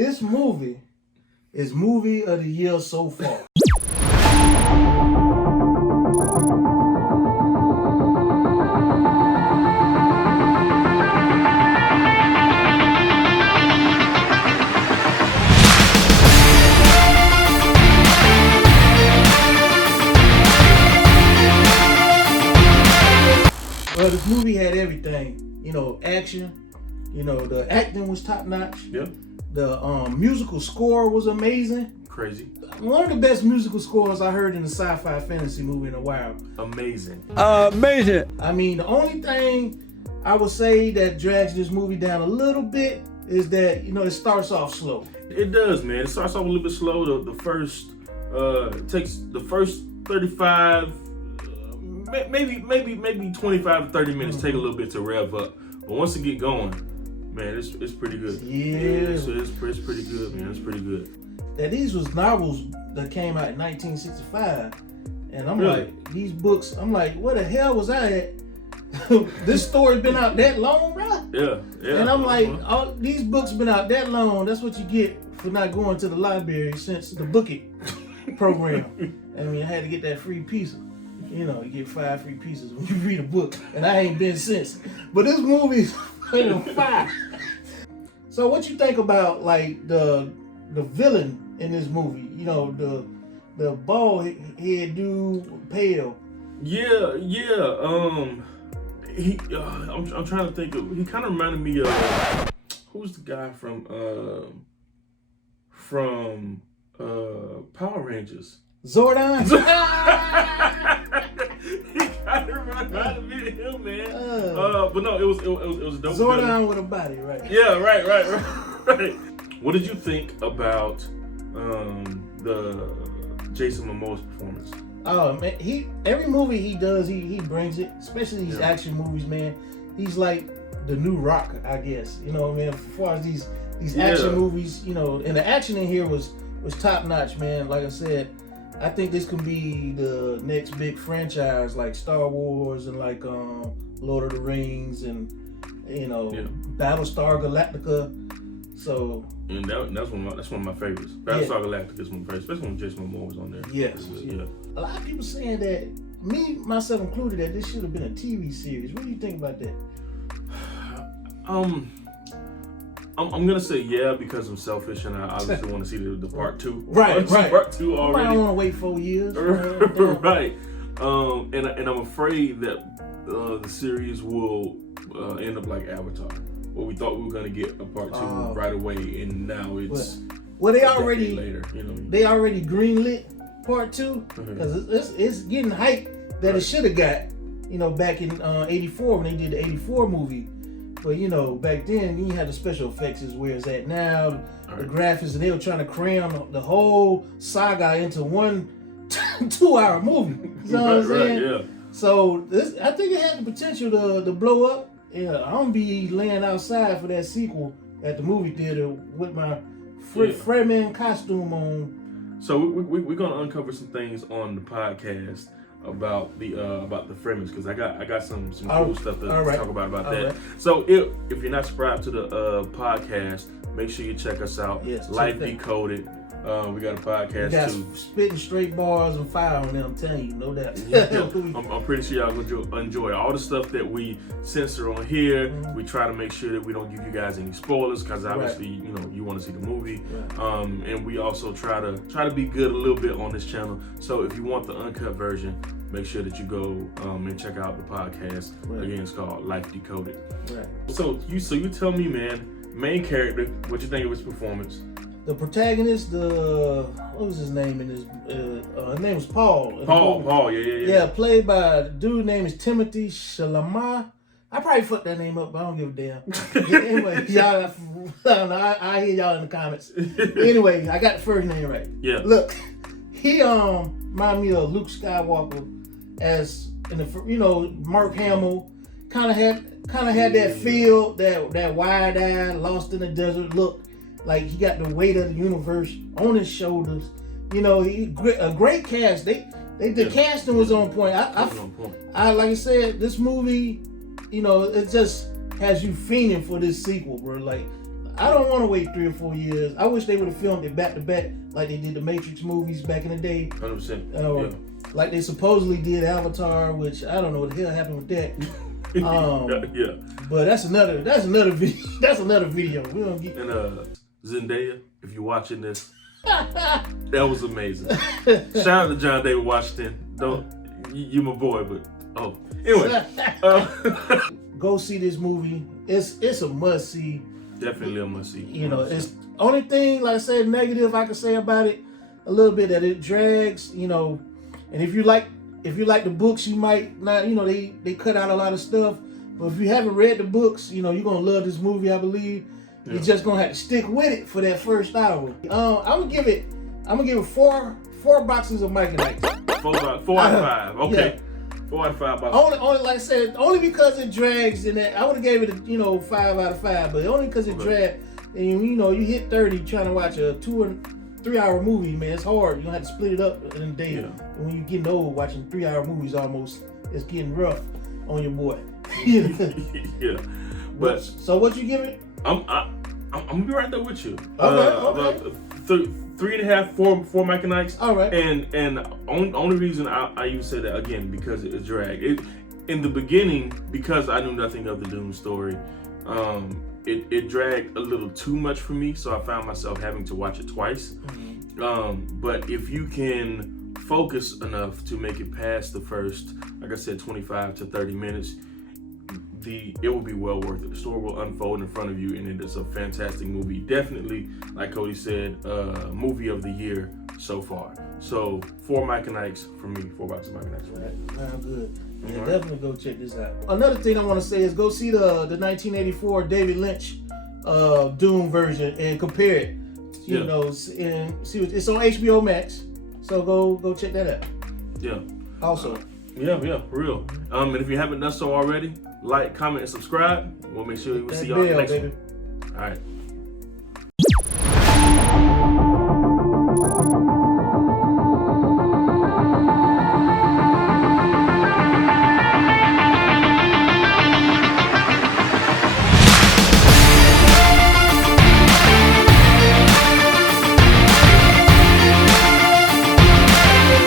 This movie is movie of the year so far. Well, this movie had everything. You know, action. You know, the acting was top notch. Yeah. The musical score was amazing. Crazy. One of the best musical scores I heard in a sci-fi fantasy movie in a while. Amazing. Amazing. I mean, the only thing I would say that drags this movie down a little bit is that, you know, it starts off slow. It does, man. It starts off a little bit slow. The first takes the first 35, maybe 25 to 30 minutes take a little bit to rev up. But once it get going, man, it's pretty good. Yeah. So it's pretty good, man. It's pretty good. That these was novels that came out in 1965. And I'm Really? like, these books, I'm like, where the hell was I at? This story's been out that long, bro? Yeah. And I'm like, oh, these books been out that long. That's what you get for not going to the library since the Book It program. I mean, I had to get that free piece. You know, you get 5 free pieces when you read a book. And I ain't been since. But this movie's fire. So what you think about, like, the villain in this movie? You know, the bald head dude, pale. Yeah. I'm trying to think of. He kind of reminded me of who's the guy from Power Rangers. Zordon. He kind of reminded me of him, man. But no, it was a dope. Zordon villain. with a body, right? Yeah, right. What did you think about the Jason Momoa's performance? Oh man, every movie he does, he brings it. Especially these action movies, man. He's like the new Rock, I guess. You know, man. As far as these action movies, you know, and the action in here was top notch, man. Like I said, I think this can be the next big franchise, like Star Wars and like Lord of the Rings and Battlestar Galactica. So and that's one of my favorites. Battlestar Galactica is my favorite, especially when Jason Momoa was on there. Yes. Yeah. A lot of people saying that, myself included, that this should have been a TV series. What do you think about that? I'm gonna say yeah because I'm selfish and I obviously want to see the part 2. Right. Part 2 already. I don't want to wait 4 years. Right. And I'm afraid that the series will end up like Avatar, where we thought we were gonna get a part 2 right away, and now it's they already later. You know, they already greenlit part 2 because it's getting hyped that it should have got, you know, back in '84 when they did the '84 movie. But you know, back then you had the special effects is where it's at now, the graphics, and they were trying to cram the whole saga into one 2-hour movie. You know what I'm saying? Yeah. So I think it had the potential to blow up. Yeah, I'm gonna be laying outside for that sequel at the movie theater with my Fredman costume on. So we're gonna uncover some things on the podcast about the Fremen, because I got some cool stuff to talk about that. Right. So if you're not subscribed to the podcast, make sure you check us out. Yes, Life Decoded. We got a podcast too. Spitting straight bars and fire on them, I'm telling you, no doubt. I'm pretty sure y'all gonna enjoy all the stuff that we censor on here. Mm-hmm. We try to make sure that we don't give you guys any spoilers, because obviously you know you want to see the movie. Right. And we also try to be good a little bit on this channel. So if you want the uncut version, make sure that you go and check out the podcast. Right. Again, it's called Life Decoded. Right. So you tell me, man, main character, what you think of his performance? The protagonist, what was his name in his? His name was Paul. Paul, yeah. Played by the dude name is Timothy Chalamet. I probably fucked that name up, but I don't give a damn. Anyway, y'all, I don't know. I hear y'all in the comments. Anyway, I got the first name right. Yeah. Look, he reminded me of Luke Skywalker, as in the, you know, Mark Hamill kind of had that feel, that wide-eyed, lost in the desert look. Like he got the weight of the universe on his shoulders. You know, a great cast. The casting was on point. I like I said, this movie, you know, it just has you fiending for this sequel, bro. Like I don't want to wait 3 or 4 years. I wish they would have filmed it back to back like they did the Matrix movies back in the day. 100%. Yeah. Like they supposedly did Avatar, which I don't know what the hell happened with that. Yeah. But that's another video. That's another video. We don't get. And Zendaya, if you're watching this, that was amazing. Shout out to John David Washington. You my boy, but anyway. Go see this movie. It's a must see. Definitely a must see. You know, it's only thing, like I said, negative I can say about it a little bit, that it drags. You know, and if you like the books, you might not. You know, they cut out a lot of stuff. But if you haven't read the books, you know, you're gonna love this movie, I believe. Yeah. You're just gonna have to stick with it for that first hour. I'm gonna give it 4 boxes of Mike and Ike's. 4 out of 5. Okay. Yeah. 4 out of 5 boxes. Only like I said, only because it drags in that. I would have gave it a 5 out of 5, but only because it dragged. And you know, you hit 30 trying to watch a 2 or 3 hour movie, man. It's hard. You don't have to split it up in a day. Yeah. And when you're getting old, watching 3 hour movies almost, it's getting rough on your boy. Yeah. But so what you give it? I'm gonna be right there with you. Okay. 3.5, 4 Mike and Ike's. All right. And only reason I even say that again because it dragged. In the beginning, because I knew nothing of the Dune story, it dragged a little too much for me, so I found myself having to watch it twice. Mm-hmm. But if you can focus enough to make it past the first, like I said, 25 to 30 minutes, it will be well worth it. The story will unfold in front of you, and it is a fantastic movie. Definitely, like Cody said, movie of the year so far. So 4 Mike and Ike's for me. 4 boxes of Mike and Ike's. Right. Sounds good. Yeah, definitely go check this out. Another thing I want to say is go see the 1984 David Lynch Dune version and compare it. You know, and see what it's on HBO Max. So go check that out. Yeah. Also. Yeah, for real. And if you haven't done so already, like, comment, and subscribe. We'll make sure we see y'all next one. All right.